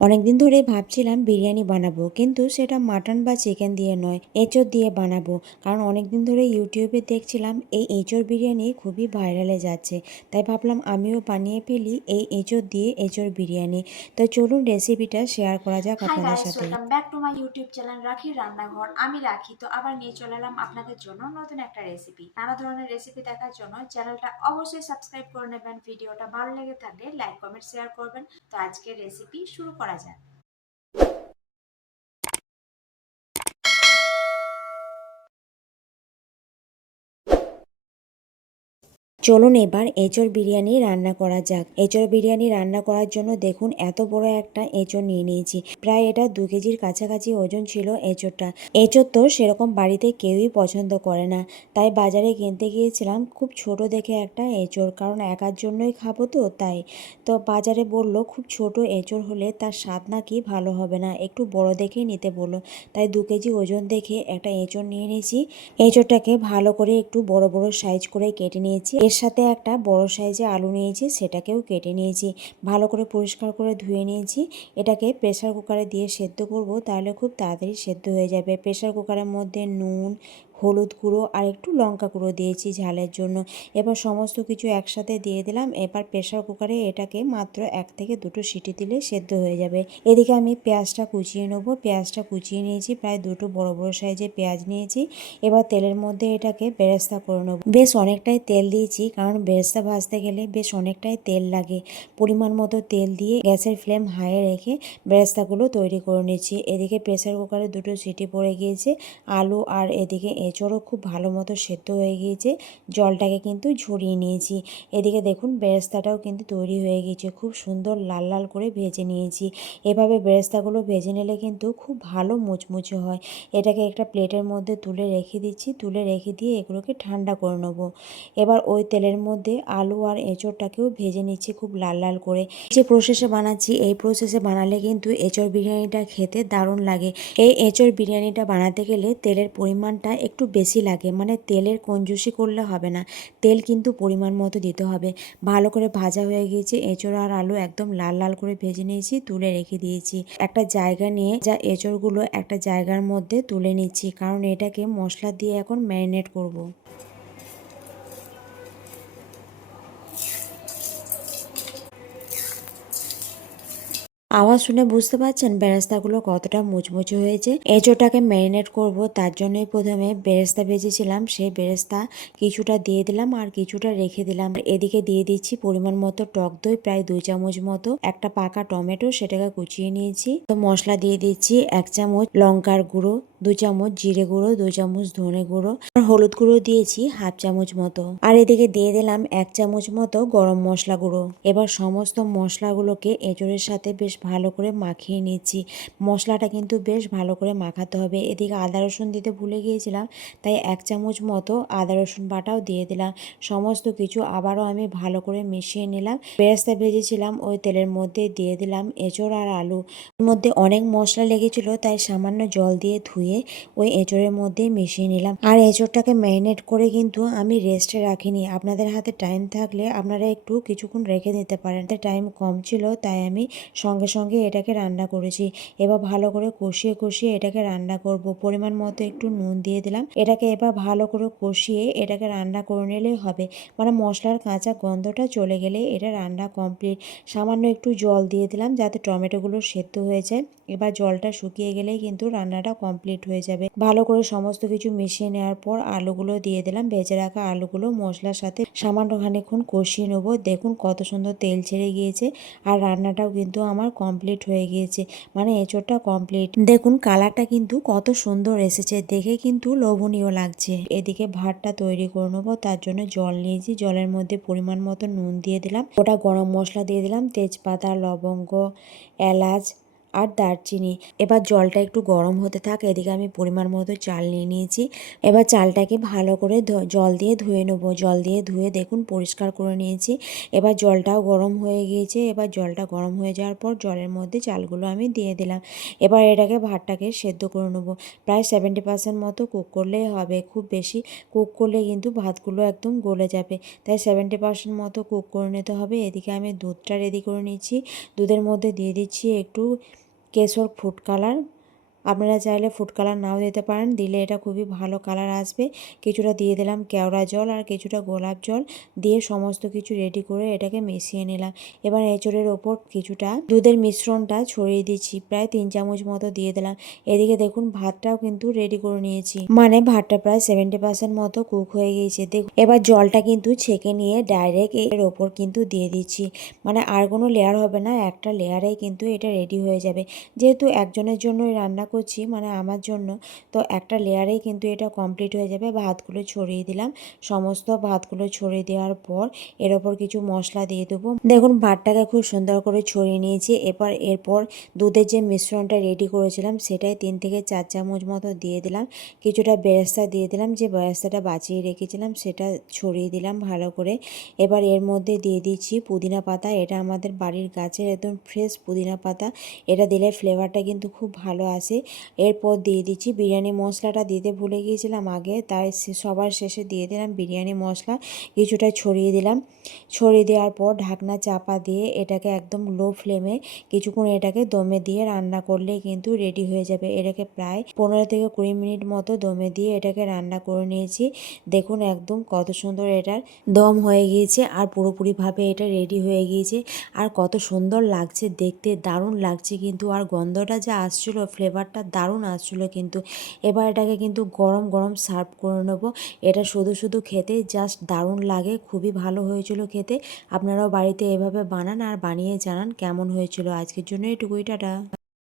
অনেকদিন ধরেই ভাবছিলাম বিরিয়ানি বানাবো, কিন্তু সেটা মাটন বা চিকেন দিয়ে নয়, এঁচোড় দিয়ে বানাবো। কারণ অনেকদিন ধরে ইউটিউবে দেখছিলাম এই এঁচোড় বিরিয়ানি খুবই ভাইরালে যাচ্ছে। তাই ভাবলাম আমিও বানিয়ে ফেলি এই এঁচোড় দিয়ে এঁচোড় বিরিয়ানি। তো চলুন রেসিপিটা শেয়ার করা যাক হাই আপনাদের গাইস, সাথে। Welcome back to my YouTube channel রাখি রান্নাঘর। আমি রাখি তো আবার নিয়ে চলে এলাম আপনাদের জন্য নতুন একটা রেসিপি। নানা ধরনের রেসিপি দেখার জন্য চ্যানেলটা অবশ্যই সাবস্ক্রাইব করে নেবেন। ভিডিওটা ভালো লেগে থাকলে লাইক কমেন্ট শেয়ার করবেন। তো আজকের রেসিপি শুরু করা যাক। চলুন এবার এঁচোড় বিরিয়ানি রান্না করা যাক। এঁচোড় বিরিয়ানি রান্না করার জন্য দেখুন এত বড় একটা এঁচোড় নিয়ে নিয়েছি। প্রায় এটা 2 কেজির কাছাকাছি ওজন ছিল এঁচোড়টা। এঁচোড় তো সেরকম বাড়িতে কেউই পছন্দ করে না, তাই বাজারে কিনতে গিয়েছিলাম খুব ছোট দেখে একটা এঁচোড়, কারণ একার জন্যই খাবো তো তাই। তো বাজারে বলল খুব ছোট এঁচোড় হলে তার স্বাদ নাকি ভালো হবে না, একটু বড় দেখেই নিতে বললো। তাই 2 কেজি ওজন দেখে একটা এঁচোড় নিয়ে নিয়েছি। এঁচোড়টাকে ভালো করে একটু বড় বড় সাইজ করে কেটে নিয়েছি। এর সাথে একটা বড় সাইজে আলু নিয়েছি, সেটাকেও কেটে নিয়েছি। ভালো করে পরিষ্কার করে ধুয়ে নিয়েছি। এটাকে প্রেসার কুকারে দিয়ে সেদ্ধ করব, তাহলে খুব তাড়াতাড়ি সেদ্ধ হয়ে যাবে। প্রেসার কুকারের মধ্যে নুন, হলুদ গুঁড়ো আর একটু লঙ্কা গুঁড়ো দিয়েছি ঝালের জন্য। এবার সমস্ত কিছু একসাথে দিয়ে দিলাম। এবার প্রেসার কুকারে এটাকে মাত্র 1 থেকে 2 সিটি দিলে সেদ্ধ হয়ে যাবে। এদিকে আমি পেঁয়াজটা কুচিয়ে নেবো। পেঁয়াজটা কুচিয়ে নিয়েছি, প্রায় 2টো বড় বড় সাইজের পেঁয়াজ নিয়েছি। এবার তেলের মধ্যে এটাকে বেরেস্তা করে নেব। বেশ অনেকটাই তেল দিয়েছি, কারণ বেরেস্তা ভাজতে গেলে বেশ অনেকটাই তেল লাগে। পরিমাণ মতো তেল দিয়ে গ্যাসের ফ্লেম হাই রেখে বেরেস্তাগুলো তৈরি করে নিচ্ছি। এদিকে প্রেসার কুকারে 2টো সিটি পড়ে গিয়েছে। আলু আর এদিকে এঁচোড়ও খুব ভালো মতো সেদ্ধ হয়ে গিয়েছে। জলটাকে কিন্তু ঝরিয়ে নিয়েছি। এদিকে দেখুন বেরেস্তাটাও কিন্তু তৈরি হয়ে গিয়েছে, খুব সুন্দর লাল লাল করে ভেজে নিয়েছি। এভাবে বেরেস্তাগুলো ভেজে নিলে কিন্তু খুব ভালো মুচমুচে হয়। এটাকে একটা প্লেটের মধ্যে তুলে রেখে দিচ্ছি। তুলে রেখে দিয়ে এগুলোকে ঠান্ডা করে নেবো। এবার ওই তেলের মধ্যে আলু আর এঁচোড়টাকেও ভেজে নিচ্ছি খুব লাল লাল করে। যে প্রসেসে বানাচ্ছি এই প্রসেসে বানালে কিন্তু এঁচোড় বিরিয়ানিটা খেতে দারুণ লাগে। এই এঁচোড় বিরিয়ানিটা বানাতে গেলে তেলের পরিমাণটা একটু বেশি লাগে, মানে তেলের কঞ্জুসি করলে হবে না, তেল কিন্তু পরিমাণ মতো দিতে হবে। ভালো করে ভাজা হয়ে গিয়েছে এঁচোড় আর আলু, একদম লাল লাল করে ভেজে নিয়েছি, তুলে রেখে দিয়েছি। একটা জায়গা নিয়ে যা এঁচোড়গুলো একটা জায়গার মধ্যে তুলে নিচ্ছি, কারণ এটাকে মশলা দিয়ে এখন ম্যারিনেট করব। আওয়াজ শুনে বুঝতে পারছেন বেরেস্তাগুলো কতটা মুচমুচে হয়েছে। এঁচোড়টাকে ম্যারিনেট করব, তার জন্যই প্রথমে বেরেস্তা ভেজেছিলাম সেই বেরেস্তা কিছুটা দিয়ে দিলাম আর কিছুটা রেখে দিলাম। এদিকে দিয়ে দিচ্ছি পরিমাণ মতো টক দই, প্রায় 2 চামচ মতো। একটা পাকা টমেটো, সেটাকে কুচিয়ে নিয়েছি। তো মশলা দিয়ে দিচ্ছি 1 চামচ লঙ্কার গুঁড়ো, 2 চামচ জিরে গুঁড়ো, 2 চামচ ধনে গুঁড়ো আর হলুদ গুঁড়ো দিয়েছি 1/2 চামচ মতো। আর এদিকে দিয়ে দিলাম 1 চামচ মতো গরম মশলা গুঁড়ো। এবার সমস্ত মশলাগুলোকে এঁচোড়ের সাথে বেশ ভালো করে মাখিয়ে নিচ্ছি। মশলাটা কিন্তু বেশ ভালো করে মাখাতে হবে। এদিকে আদা রসুন দিতে ভুলে গিয়েছিলাম, তাই 1 চামচ মতো আদা রসুন বাটাও দিয়ে দিলাম। সমস্ত কিছু আবারও আমি ভালো করে মিশিয়ে নিলাম। বেরেস্তা ভেজেছিলাম ওই তেলের মধ্যে দিয়ে দিলাম এঁচোড় আর আলু। এর মধ্যে অনেক মশলা লেগেছিল, তাই সামান্য জল দিয়ে ধুয়ে ওই এঁচোড়ের মধ্যে মিশিয়ে নিলাম। আর এঁচোড়টাকে ম্যারিনেট করে কিন্তু আমি রেস্টে রাখিনি। আপনাদের হাতে টাইম থাকলে আপনারা একটু কিছুক্ষণ রেখে দিতে পারেন। টাইম কম ছিল, তাই আমি সঙ্গে সঙ্গে এটাকে রান্না করেছি। এবার ভালো করে কষিয়ে কষিয়ে এটাকে রান্না করব। পরিমাণ মতো একটু নুন দিয়ে দিলাম। এটাকে এবার ভালো করে কষিয়ে এটাকে রান্না করে নিলেই হবে, মানে মশলার কাঁচা গন্ধটা চলে গেলে এটা রান্না কমপ্লিট। সামান্য একটু জল দিয়ে দিলাম যাতে টমেটোগুলো সেদ্ধ হয়ে যায়। এবার জলটা শুকিয়ে গেলেই কিন্তু রান্নাটা কমপ্লিট হয়ে যাবে। ভালো করে সমস্ত কিছু মিশিয়ে নেওয়ার পর আলুগুলো দিয়ে দিলাম। ভেজে রাখা আলুগুলো মশলার সাথে সামান্য খানিকক্ষণ কষিয়ে নেবো। দেখুন কত সুন্দর তেল ছেড়ে গিয়েছে আর রান্নাটাও কিন্তু আমার কমপ্লিট হয়ে গিয়েছে, মানে এঁচোড়টা কমপ্লিট। দেখুন কালারটা কিন্তু কত সুন্দর এসেছে, দেখে কিন্তু লোভনীয় লাগছে। এদিকে ভাতটা তৈরি করে নেবো, তার জন্য জল নিয়েছি। জলের মধ্যে পরিমাণ মতো নুন দিয়ে দিলাম, ওটা গরম মশলা দিয়ে দিলাম, তেজপাতা, লবঙ্গ, এলাচ আর দারচিনি। এবার জলটা একটু গরম হতে থাকে, এদিকে আমি পরিমাণ মতো চাল নিয়ে নিয়েছি। এবার চালটাকে ভালো করে জল দিয়ে ধুয়ে নেবো। জল দিয়ে ধুয়ে দেখুন পরিষ্কার করে নিয়েছি। এবার জলটাও গরম হয়ে গিয়েছে। এবার জলটা গরম হয়ে যাওয়ার পর জলের মধ্যে চালগুলো আমি দিয়ে দিলাম। এবার এটাকে ভাতটাকে সেদ্ধ করে নেবো। প্রায় 70% মতো কুক করলেই হবে, খুব বেশি কুক করলে কিন্তু ভাতগুলো একদম গলে যাবে। তাই 70% মতো কুক করে নিতে হবে। এদিকে আমি দুধটা রেডি করে নিচ্ছি। দুধের মধ্যে দিয়ে দিচ্ছি একটু কেশর ফুড কালার। আপনারা চাইলে ফুড কালার নাও দিতে পারেন, দিলে এটা খুবই ভালো কালার আসবে। কিছুটা দিয়ে দিলাম কেওড়া জল আর কিছুটা গোলাপ জল দিয়ে সমস্ত কিছু রেডি করে এটাকে মিশিয়ে নিলাম। এবার এঁচড়ের ওপর কিছুটা দুধের মিশ্রণটা ছড়িয়ে দিচ্ছি, প্রায় 3 চামচ মতো দিয়ে দিলাম। এদিকে দেখুন ভাতটাও কিন্তু রেডি করে নিয়েছি, মানে ভাতটা প্রায় 70% মতো কুক হয়ে গিয়েছে। দেখুন এবার জলটা কিন্তু ছেঁকে নিয়ে ডাইরেক্ট এর ওপর কিন্তু দিয়ে দিচ্ছি, মানে আর কোনো লেয়ার হবে না, একটা লেয়ারেই কিন্তু এটা রেডি হয়ে যাবে। যেহেতু একজনের জন্যই রান্না করছি, মানে আমার জন্য, তো একটা লেয়ারেই কিন্তু এটা কমপ্লিট হয়ে যাবে। ভাতগুলো ছড়িয়ে দিলাম। সমস্ত ভাতগুলো ছড়িয়ে দেওয়ার পর এর ওপর কিছু মশলা দিয়ে দেবো। দেখুন ভাতটাকে খুব সুন্দর করে ছড়িয়ে নিয়েছি। এরপর দুধের যে মিশ্রণটা রেডি করেছিলাম সেটাই 3 থেকে 4 চামচ মতো দিয়ে দিলাম। কিছুটা বেরেস্তা দিয়ে দিলাম, যে বেরেস্তাটা বাঁচিয়ে রেখেছিলাম সেটা ছড়িয়ে দিলাম ভালো করে। এবার এর মধ্যে দিয়ে দিচ্ছি পুদিনা পাতা। এটা আমাদের বাড়ির গাছের একদম ফ্রেশ পুদিনা পাতা। এটা দিলে ফ্লেভারটা কিন্তু খুব ভালো আসে। এরপর দিয়ে দিচ্ছি বিরিয়ানি মশলাটা দিতে ভুলে গিয়েছিলাম আগে, তাই সবার শেষে দিয়ে দিলাম বিরিয়ানি মশলা। কিছুটা ছড়িয়ে দিলাম। ছড়িয়ে দেওয়ার পর ঢাকনা চাপা দিয়ে এটাকে একদম লো ফ্লেমে কিছুক্ষণ এটাকে দমে দিয়ে রান্না করলেই কিন্তু রেডি হয়ে যাবে। এটাকে প্রায় 15 থেকে 20 মিনিট মতো দমে দিয়ে এটাকে রান্না করে নিয়েছি। দেখুন একদম কত সুন্দর এটার দম হয়ে গিয়েছে আর পুরোপুরিভাবে এটা রেডি হয়ে গিয়েছে। আর কত সুন্দর লাগছে দেখতে, দারুণ লাগছে কিন্তু। আর গন্ধটা যা আসছিলো, ফ্লেভারটা দারুণ আসছিলো কিন্তু। এবার এটাকে কিন্তু গরম গরম সার্ভ করে নেবো। এটা শুধু শুধু খেতে জাস্ট দারুণ লাগে, খুবই ভালো হয়েছিল খেতে। আপনারাও বাড়িতে এভাবে বানান আর বানিয়ে জানান কেমন হয়েছিল। আজকের জন্য এটুকুই, টাটা।